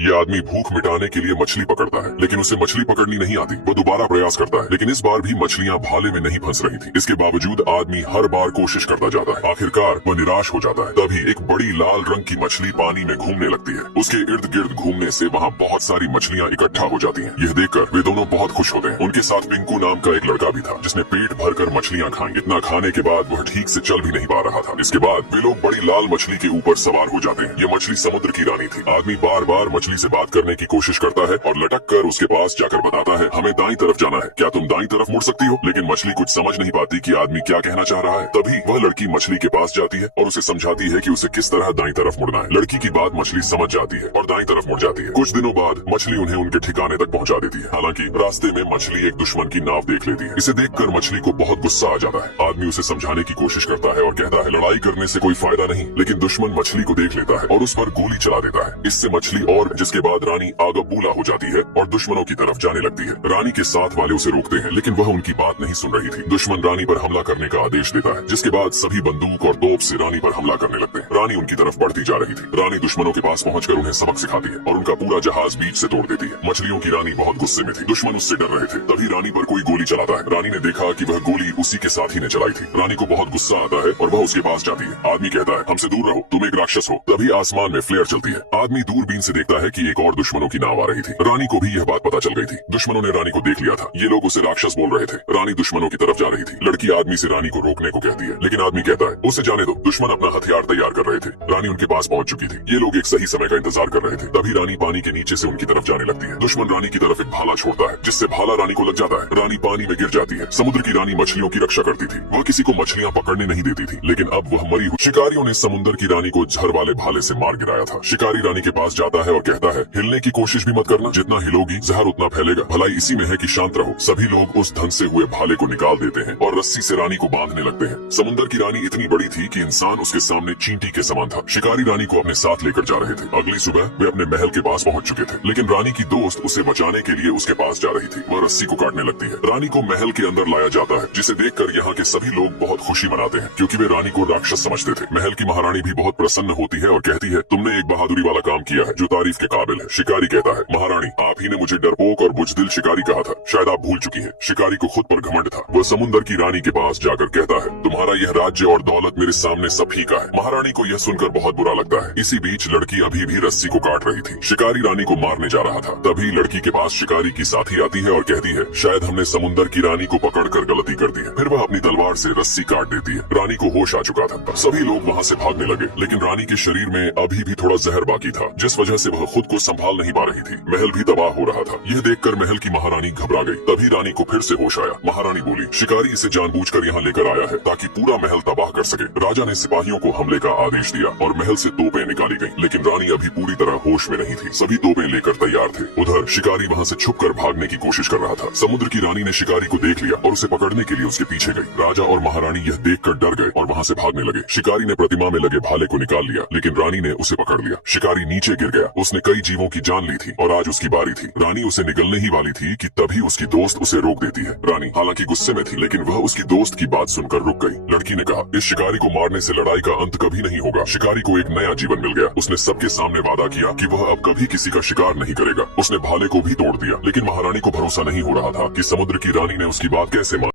ये आदमी भूख मिटाने के लिए मछली पकड़ता है, लेकिन उसे मछली पकड़नी नहीं आती। वो दोबारा प्रयास करता है, लेकिन इस बार भी मछलियां भाले में नहीं फंस रही थी। इसके बावजूद आदमी हर बार कोशिश करता जाता है। आखिरकार वह निराश हो जाता है। तभी एक बड़ी लाल रंग की मछली पानी में घूमने लगती है। उसके इर्द गिर्द घूमने से वहाँ बहुत सारी मछलियां इकट्ठा हो जाती हैं। यह देखकर वे दोनों बहुत खुश होते हैं। उनके साथ पिंकू नाम का एक लड़का भी था, जिसने पेट भरकर मछलियां खाई। इतना खाने के बाद वह ठीक से चल भी नहीं पा रहा था। इसके बाद वे लोग बड़ी लाल मछली के ऊपर सवार हो जाते हैं। ये मछली समुद्र की रानी थी। आदमी बार बार मछली से बात करने की कोशिश करता है और लटक कर उसके पास जाकर बताता है, हमें दाईं तरफ जाना है, क्या तुम दाईं तरफ मुड़ सकती हो? लेकिन मछली कुछ समझ नहीं पाती कि आदमी क्या कहना चाह रहा है। तभी वह लड़की मछली के पास जाती है और उसे समझाती है कि उसे किस तरह दाईं तरफ मुड़ना है। लड़की की बात मछली समझ जाती है और दाईं तरफ मुड़ जाती है। कुछ दिनों बाद मछली उन्हें उनके ठिकाने तक पहुंचा देती है। हालांकि रास्ते में मछली एक दुश्मन की नाव देख लेती है। इसे देखकर मछली को बहुत गुस्सा आ जाता है। आदमी उसे समझाने की कोशिश करता है और कहता है, लड़ाई करने से कोई फायदा नहीं। लेकिन दुश्मन मछली को देख लेता है और उस पर गोली चला देता है। इससे मछली और जिसके बाद रानी आगबूला हो जाती है और दुश्मनों की तरफ जाने लगती है। रानी के साथ वाले उसे रोकते हैं, लेकिन वह उनकी बात नहीं सुन रही थी। दुश्मन रानी पर हमला करने का आदेश देता है, जिसके बाद सभी बंदूक और तोप से रानी पर हमला करने लगते हैं। रानी उनकी तरफ बढ़ती जा रही थी। रानी दुश्मनों के पास पहुंचकर उन्हें सबक सिखाती है और उनका पूरा जहाज बीच से तोड़ देती है। मछलियों की रानी बहुत गुस्से में थी। दुश्मन उससे डर रहे थे। तभी रानी पर कोई गोली चलाता है। रानी ने देखा कि वह गोली उसी के साथ ही ने चलाई थी। रानी को बहुत गुस्सा आता है और वह उसके पास जाती है। आदमी कहता है, हमसे दूर रहो, तुम एक राक्षस हो। तभी आसमान में फ्लेयर चलती है। आदमी दूरबीन से देखता है कि एक और दुश्मनों की नाव आ रही थी। रानी को भी यह बात पता चल गई थी। दुश्मनों ने रानी को देख लिया था। ये लोग उसे राक्षस बोल रहे थे। रानी दुश्मनों की तरफ जा रही थी। लड़की आदमी से रानी को रोकने को कहती है, लेकिन आदमी कहता है, उसे जाने दो, दुश्मन अपना हथियार तैयार कर रहे थे। रानी उनके पास पहुंच चुकी थी। ये लोग एक सही समय का इंतजार कर रहे थे। तभी रानी पानी के नीचे से उनकी तरफ जाने लगती है। दुश्मन रानी की तरफ एक भाला छोड़ता है, जिससे भाला रानी को लग जाता है। रानी पानी में गिर जाती है। समुद्र की रानी मछलियों की रक्षा करती थी। वह किसी को मछलियां पकड़ने नहीं देती थी, लेकिन अब वह मरी हुई। शिकारियों ने समुद्र की रानी को झर वाले भाले से मार गिराया था। शिकारी रानी के पास जाता है और कहता है, हिलने की कोशिश भी मत करना, जितना हिलोगी जहर उतना फैलेगा। भलाई इसी में है कि शांत रहो। सभी लोग उस धन से हुए भाले को निकाल देते हैं और रस्सी से रानी को बांधने लगते हैं। समुद्र की रानी इतनी बड़ी थी कि इंसान उसके सामने चींटी के समान था। शिकारी रानी को अपने साथ लेकर जा रहे थे। अगली सुबह वे अपने महल के पास पहुंच चुके थे, लेकिन रानी की दोस्त उसे बचाने के लिए उसके पास जा रही थी। वह रस्सी को काटने लगती है। रानी को महल के अंदर लाया जाता है, जिसे देखकर यहाँ के सभी लोग बहुत खुशी मनाते हैं, क्योंकि वे रानी को राक्षस समझते थे। महल की महारानी भी बहुत प्रसन्न होती है और कहती है, तुमने एक बहादुरी वाला काम किया है जो तारीफ के काबिल है। शिकारी कहता है, महारानी, आप ही ने मुझे डरपोक और बुजदिल शिकारी कहा था, शायद आप भूल चुकी हैं। शिकारी को खुद पर घमंड था। वह समुद्र की रानी के पास जाकर कहता है, तुम्हारा यह राज्य और दौलत मेरे सामने सब फीका है। महारानी को यह सुनकर बहुत बुरा लगता है। इसी बीच लड़की अभी भी रस्सी को काट रही थी। शिकारी रानी को मारने जा रहा था। तभी लड़की के पास शिकारी की साथी आती है और कहती है, शायद हमने समुद्र की रानी को पकड़कर गलती कर दी है। फिर वह अपनी तलवार से रस्सी काट देती है। रानी को होश आ चुका था। सभी लोग वहाँ से भागने लगे, लेकिन रानी के शरीर में अभी भी थोड़ा जहर बाकी था, जिस वजह से वह खुद को संभाल नहीं पा रही थी। महल भी तबाह हो रहा था। यह देखकर महल की महारानी घबरा गई। तभी रानी को फिर से होश आया। महारानी बोली, शिकारी इसे जानबूझकर यहाँ लेकर आया है ताकि पूरा महल तबाह कर सके। राजा ने सिपाहियों को हमले का आदेश दिया और महल से तोपें निकाली गईं, लेकिन रानी अभी पूरी तरह होश में नहीं थी। सभी तोपें लेकर तैयार थे। उधर शिकारी वहाँ से छुपकर भागने की कोशिश कर रहा था। समुद्र की रानी ने शिकारी को देख लिया और उसे पकड़ने के लिए उसके पीछे गई। राजा और महारानी यह देखकर डर गए और वहाँ से भागने लगे। शिकारी ने प्रतिमा में लगे भाले को निकाल लिया, लेकिन रानी ने उसे पकड़ लिया। शिकारी नीचे गिर गया। उसने कई जीवों की जान ली थी और आज उसकी बारी थी। रानी उसे निगलने ही वाली थी कि तभी उसकी दोस्त उसे रोक देती है। रानी हालांकि गुस्से में थी, लेकिन वह उसकी दोस्त की बात सुनकर रुक गई। लड़की ने कहा, इस शिकारी को मारने से लड़ाई का अंत कभी नहीं होगा। शिकारी को एक नया जीवन मिल गया। उसने सबके सामने वादा किया कि वह अब कभी किसी का शिकार नहीं करेगा। उसने भाले को भी तोड़ दिया, लेकिन महारानी को भरोसा नहीं हो रहा था कि समुद्र की रानी ने उसकी बात कैसे मानी।